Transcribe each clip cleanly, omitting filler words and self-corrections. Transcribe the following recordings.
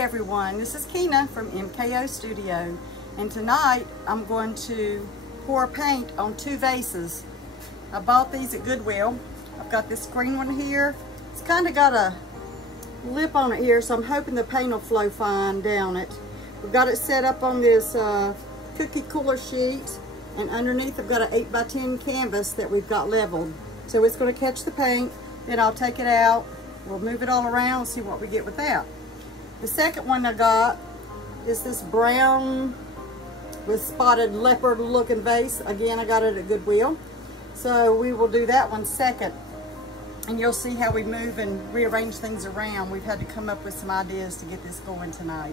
everyone, this is Keena from MKO Studio, and tonight I'm going to pour paint on two vases. I bought these at Goodwill. I've got this green one here. It's kind of got a lip on it here, so I'm hoping the paint will flow fine down it. We've got it set up on this cookie cooler sheet, and underneath I've got an 8x10 canvas that we've got leveled. So it's going to catch the paint, then I'll take it out, we'll move it all around and see what we get with that. The second one I got is this brown with spotted leopard looking vase. Again, I got it at Goodwill. So we will do that one second. And you'll see how we move and rearrange things around. We've had to come up with some ideas to get this going tonight.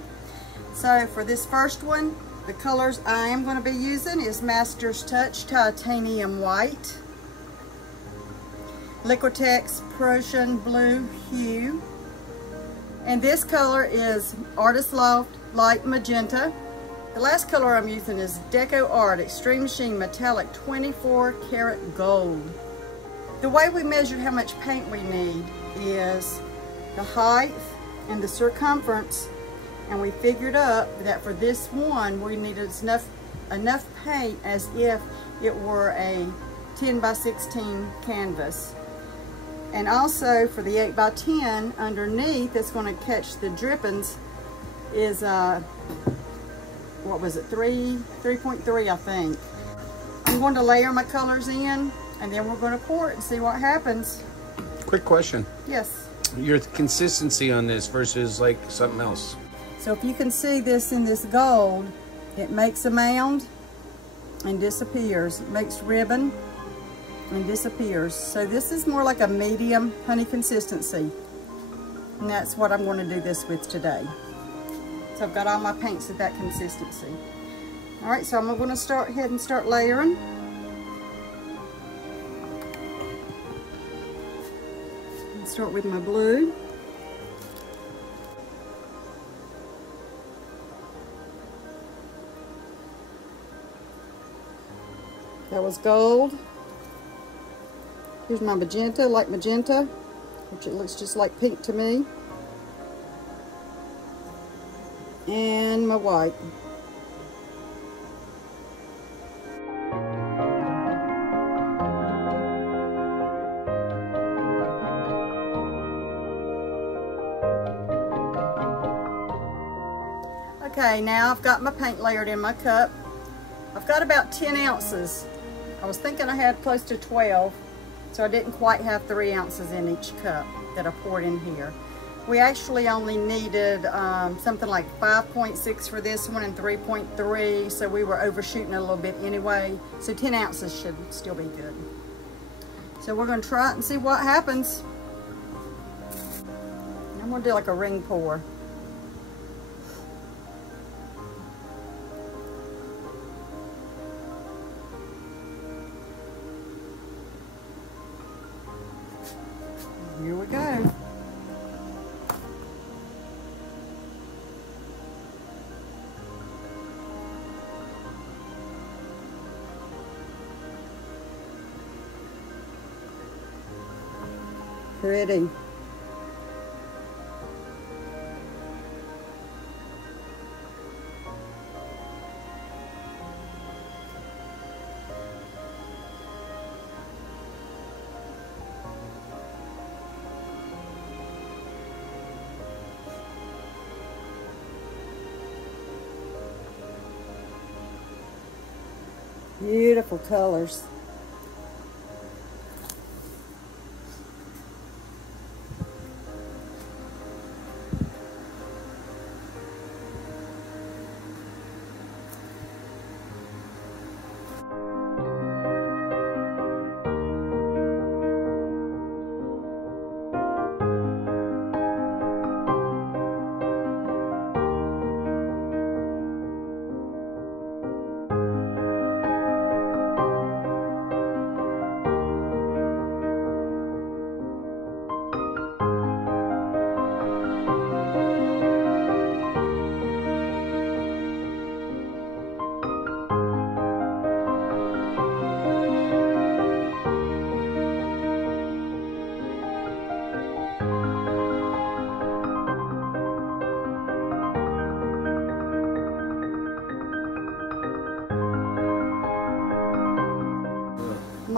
So for this first one, the colors I am going to be using is Master's Touch Titanium White, Liquitex Prussian Blue Hue, and this color is Artist Loft Light Magenta. The last color I'm using is DecoArt Extreme Sheen Metallic 24 Karat Gold. The way we measured how much paint we need is the height and the circumference, and we figured up that for this one we needed enough paint as if it were a 10x16 canvas. And also for the 8x10 underneath that's going to catch the drippings is what was it, 3.3 I think. I'm going to layer my colors in and then we're going to pour it and see what happens. Quick question. Yes. Your consistency on this versus like something else. So if you can see this in this gold, it makes a mound and disappears. It makes ribbon and disappears. So this is more like a medium honey consistency. And that's what I'm going to do this with today. So I've got all my paints at that consistency. All right, so I'm going to start ahead and start layering. Start with my blue. That was gold. Here's my magenta, light magenta, which it looks just like pink to me. And my white. Okay, now I've got my paint layered in my cup. I've got about 10 ounces. I was thinking I had close to 12, so I didn't quite have 3 ounces in each cup that I poured in here. We actually only needed something like 5.6 for this one and 3.3, so we were overshooting a little bit anyway. So 10 ounces should still be good. So we're going to try it and see what happens. I'm going to do like a ring pour. Here we go. Pretty. Beautiful colors.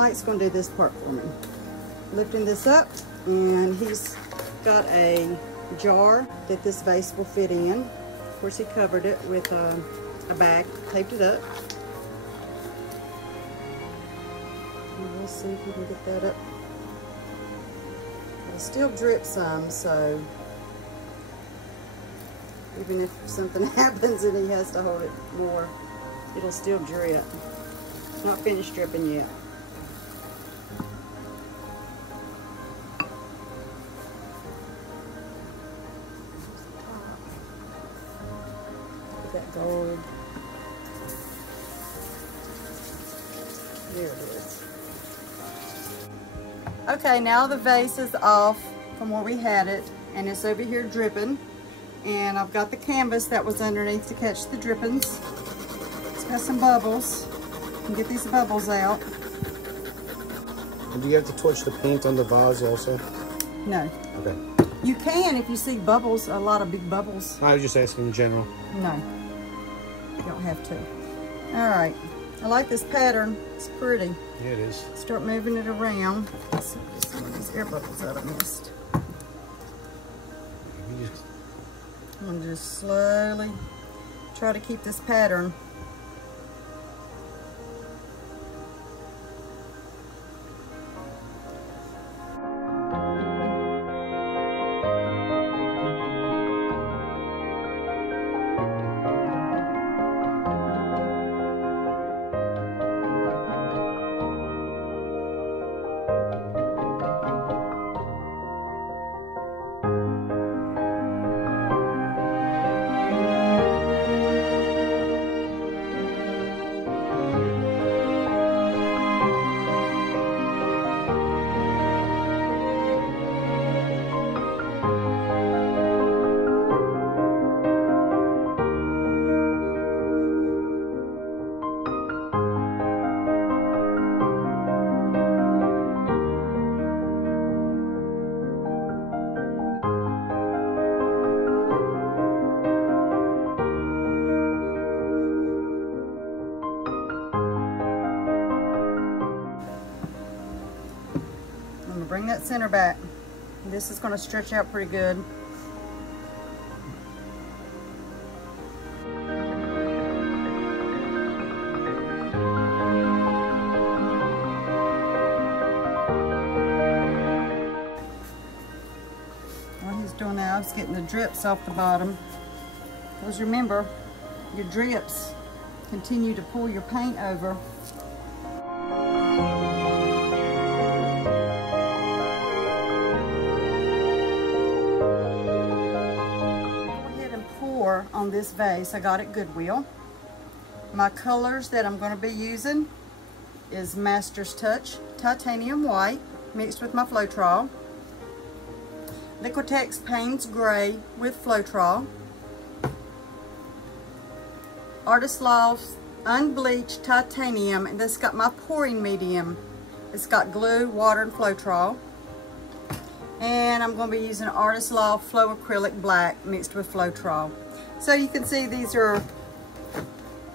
Mike's going to do this part for me. Lifting this up, and he's got a jar that this vase will fit in. Of course, he covered it with a bag, taped it up. And we'll see if we can get that up. It'll still drip some, so even if something happens and he has to hold it more, it'll still drip. It's not finished dripping yet. That gold. There it is. Okay, now the vase is off from where we had it, and it's over here dripping. And I've got the canvas that was underneath to catch the drippings. It's got some bubbles. You can get these bubbles out. And do you have to torch the paint on the vase also? No. Okay. You can if you see bubbles, a lot of big bubbles. I was just asking in general. No. You don't have to. All right. I like this pattern. It's pretty. Yeah, it is. Start moving it around. Let's see, get some of these air bubbles out I missed. I'm going to just slowly try to keep this pattern. Bring that center back. This is going to stretch out pretty good. What he's doing now is getting the drips off the bottom. Because remember, your drips continue to pull your paint over. On this vase I got at Goodwill. My colors that I'm going to be using is Master's Touch Titanium White mixed with my Floetrol, Liquitex Payne's Gray with Floetrol, Artist Loft Unbleached Titanium, and this got my pouring medium. It's got glue, water, and Floetrol. And I'm going to be using Artist Loft Flow Acrylic Black mixed with Floetrol. So you can see these are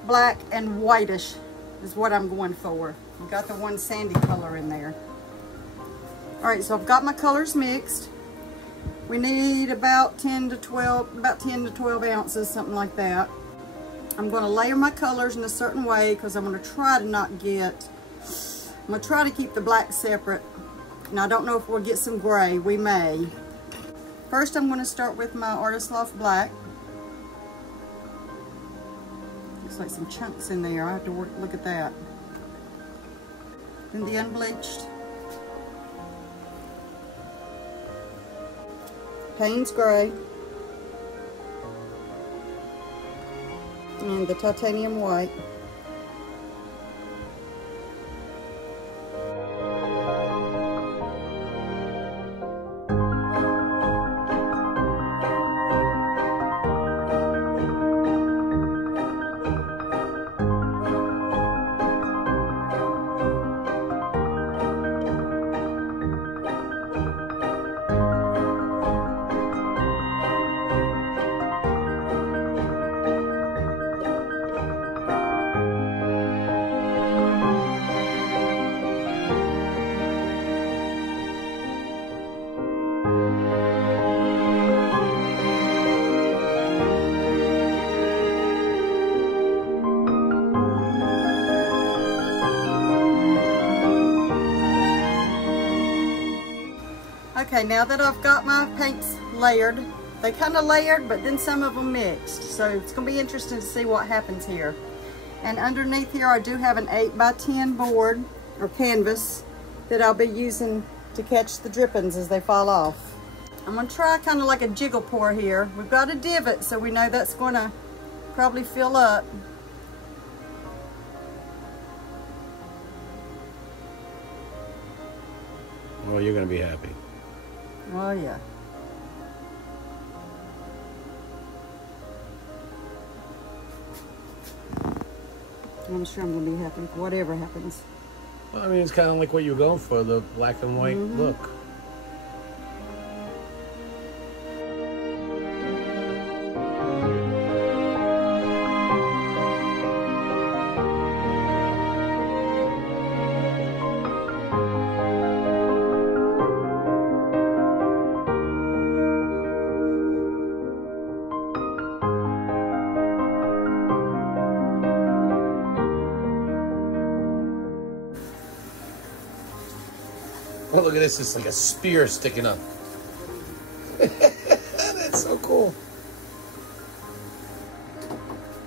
black and whitish is what I'm going for. I've got the one sandy color in there. All right, so I've got my colors mixed. We need about 10 to 12 ounces, something like that. I'm going to layer my colors in a certain way because I'm going to try to not get, I'm going to try to keep the black separate. And I don't know if we'll get some gray. We may. First, I'm going to start with my Artist Loft Black. Looks like some chunks in there. I have to look at that. Then the Unbleached. Payne's Gray. And the Titanium White. Okay, now that I've got my paints layered, they kind of layered, but then some of them mixed. So it's going to be interesting to see what happens here. And underneath here, I do have an 8x10 board or canvas that I'll be using to catch the drippings as they fall off. I'm going to try kind of like a jiggle pour here. We've got a divot, so we know that's going to probably fill up. Oh, you're going to be happy. Oh yeah. I'm sure I'm going to be happy whatever happens. Well, I mean, it's kind of like what you're going for, the black and white look. Oh, look at this. It's like a spear sticking up. That's so cool.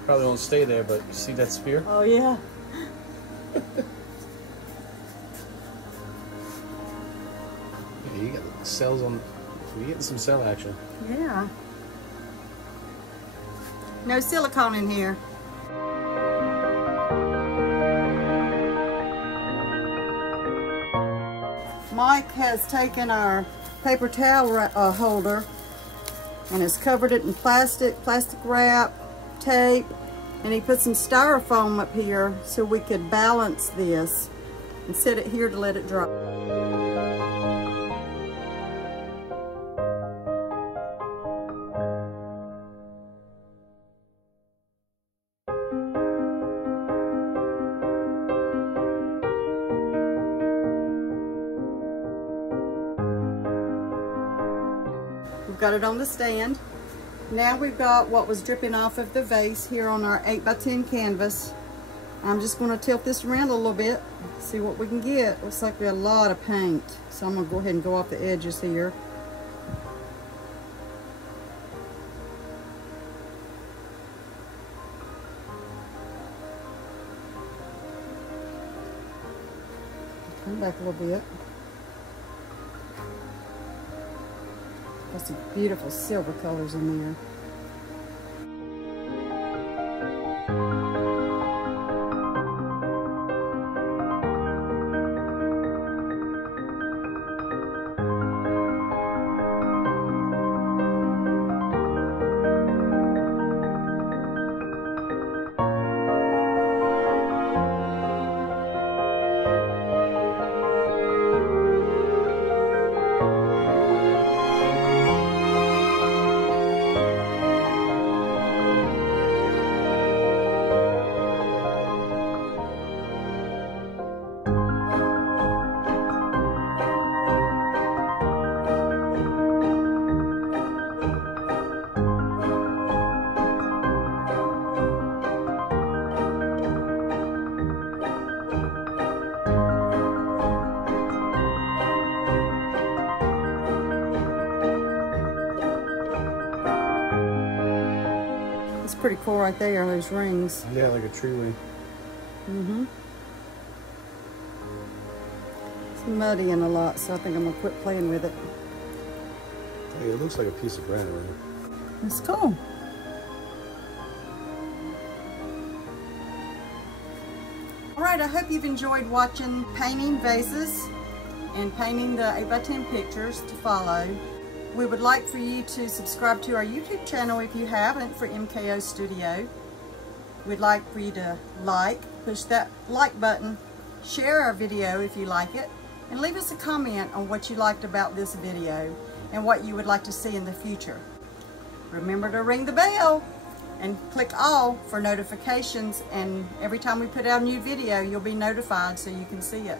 Probably won't stay there, but you see that spear? Oh, yeah. Yeah, you got the cells on. You're getting some cell action. Yeah. No silicone in here. Mike has taken our paper towel holder and has covered it in plastic wrap, tape, and he put some styrofoam up here so we could balance this and set it here to let it dry. We've got it on the stand. Now we've got what was dripping off of the vase here on our 8x10 canvas. I'm just going to tilt this around a little bit, see what we can get. Looks like we got a lot of paint, so I'm going to go ahead and go off the edges here. Come back a little bit. Got some beautiful silver colors in there. Pretty cool right there, those rings. Yeah, like a tree ring. Mm-hmm. It's muddying a lot, so I think I'm gonna quit playing with it. Hey, it looks like a piece of granite right? It's cool. Alright, I hope you've enjoyed watching painting vases and painting the 8x10 pictures to follow. We would like for you to subscribe to our YouTube channel if you haven't for MKO Studio. We'd like for you to push that like button, share our video if you like it, and leave us a comment on what you liked about this video and what you would like to see in the future. Remember to ring the bell and click all for notifications, and every time we put out a new video, you'll be notified so you can see it.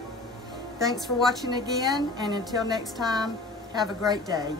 Thanks for watching again, and until next time, Have a great day.